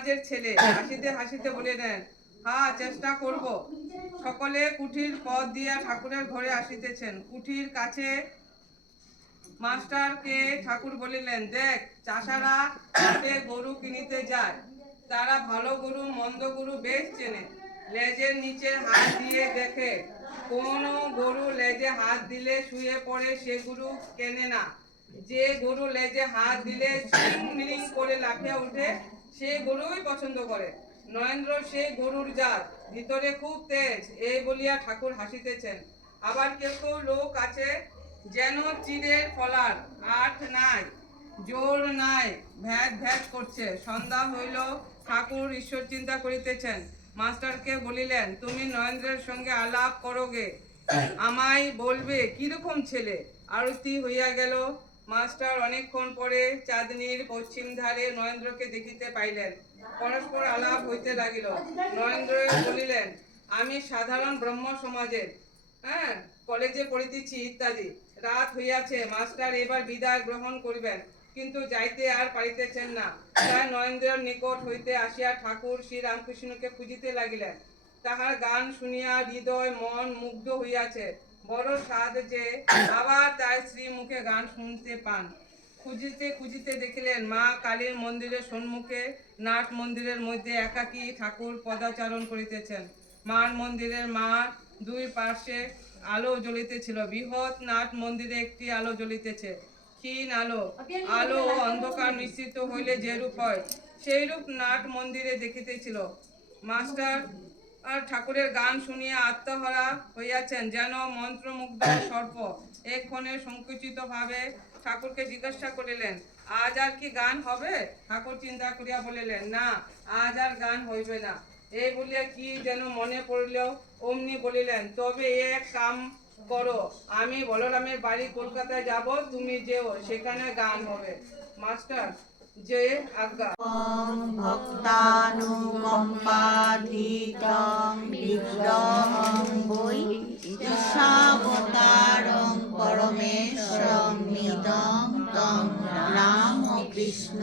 কাজের ছেলে। হাসিতে হাসিতে বলিলেন হ্যাঁ চেষ্টা করব। সকলে কুঠির পথ দিয়া ঠাকুরের ঘরে আসিতেছেন। কুঠির কাছে মাস্টারকে ঠাকুর বলিলেন, দেখ, চাষারা হাটে গরু কিনিতে যায়। তারা ভালো গরু, মন্দ গরু বেশ চেনে। লেজের নিচে হাত দিয়ে দেখে। কোন গরু লেজে হাত দিলে শুয়ে পড়ে সে গরু কেনে না। যে গরু লেজে হাত দিলে লাফিয়ে উঠে সে গরুই পছন্দ করে। নরেন্দ্র সেই গরুর জাত, ভিতরে খুব তেজ, এই বলিয়া ঠাকুর হাসিতেছেন। আবার কেউ কেউ লোক আছে যেন চিড়ের ফলার, আট নাই, জোর নাই ভ্যাট ভ্যাট করছে। সন্ধ্যা হইল, ঠাকুর ঈশ্বর চিন্তা করিতেছেন। মাস্টারকে বলিলেন, তুমি নরেন্দ্রের সঙ্গে আলাপ করোগে আমায় বলবে, কীরকম ছেলে? আরতি হইয়া গেল। মাস্টার অনেকক্ষণ পরে চাঁদনির পশ্চিম ধারে নরেন্দ্রকে দেখিতে পাইলেন। পরস্পর আলাপ হইতে লাগিল। নরেন্দ্র বলিলেন, আমি সাধারণ ব্রহ্ম সমাজের হ্যাঁ কলেজে পড়িতেছি ইত্যাদি। রাত হইয়াছে, মাস্টার এবার বিদায় গ্রহণ করিবেন। কিন্তু যাইতে আর পারিতেছেন না। তাই নরেন্দ্রের নিকট হইতে আসিয়া ঠাকুর শ্রী রামকৃষ্ণকে খুঁজিতে লাগিলেন। তাহার গান শুনিয়া হৃদয়, মন মুগ্ধ হইয়াছে। বড় সাধ যে আবার তাই শ্রী মুখে গান শুনতে পান। খুঁজিতে খুঁজিতে দেখিলেন, মা কালীর মন্দিরের সম্মুখে, নাট মন্দিরের মধ্যে একাকী ঠাকুর পদাচারণ করিতেছেন। মার মন্দিরের মা দুই পার্শ্বে আলো জ্বলিতেছিল। বৃহৎ নাট মন্দিরে একটি আলো জ্বলিতেছে। ক্ষীণ আলো আলো ও অন্ধকার মিশ্রিত হইলে যেরূপ হয়, সেইরূপ নাট মন্দিরে দেখিতেছিল। মাস্টার আর ঠাকুরের গান শুনিয়া আত্মহারা হইয়াছেন যেন মন্ত্রমুগ্ধ সর্প। এক্ষণে সংকুচিত ভাবে ঠাকুরকে জিজ্ঞাসা করিলেন আজ আর কি গান হবে? ঠাকুর চিন্তা করিয়া বলিলেন না আজ আর গান হইবে না। এই বলিয়া কি যেন মনে পড়িল অমনি বলিলেন তবে এক কাম করো আমি বলরামের বাড়ি কলকাতায় যাব তুমি যেও সেখানে গান হবে। মাস্টার যে আজ্ঞা। ভক্তানুকম্পাধীতং বিগ্রহং বৈ ঈশাবতারং পরমেশ্বরমিদং তং রামকৃষ্ণ